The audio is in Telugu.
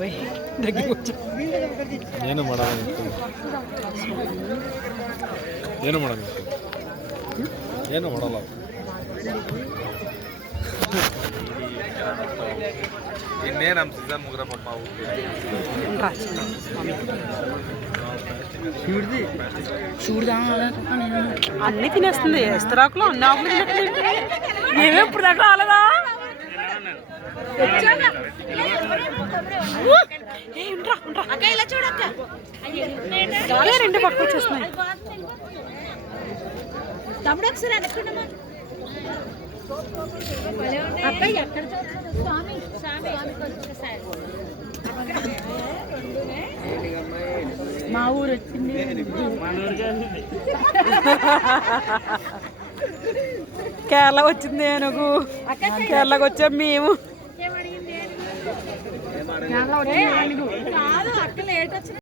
బాబాయ్ దగ్గరికి వచ్చా ಏನು ಮಾಡೋಣ ಏನು ಮಾಡೋಣ ಏನು ಮಾಡಲ್ಲ ಇನ್ನೇನು ನಮ್ಮ ಸೀಸನ್ ಮುಗ್ರಪ್ಪ చూడదా అన్నీ తినేస్తుంది ఇస్తరాకులు అన్ని ఆకులు తినేస్తుంది ఏమేమి ఇప్పుడు దాకా రాలేదా రెండు పక్క వచ్చేస్తున్నాయి తమ్ముడు ఒకసారి అనుకున్నామా అబ్బాయి ఎక్కడ స్వామి స్వామి మా ఊరు వచ్చింది కేరళ వచ్చింది ఏనుగు కేరళకి వచ్చాం మేము కాదు అక్క లేట్ వచ్చిన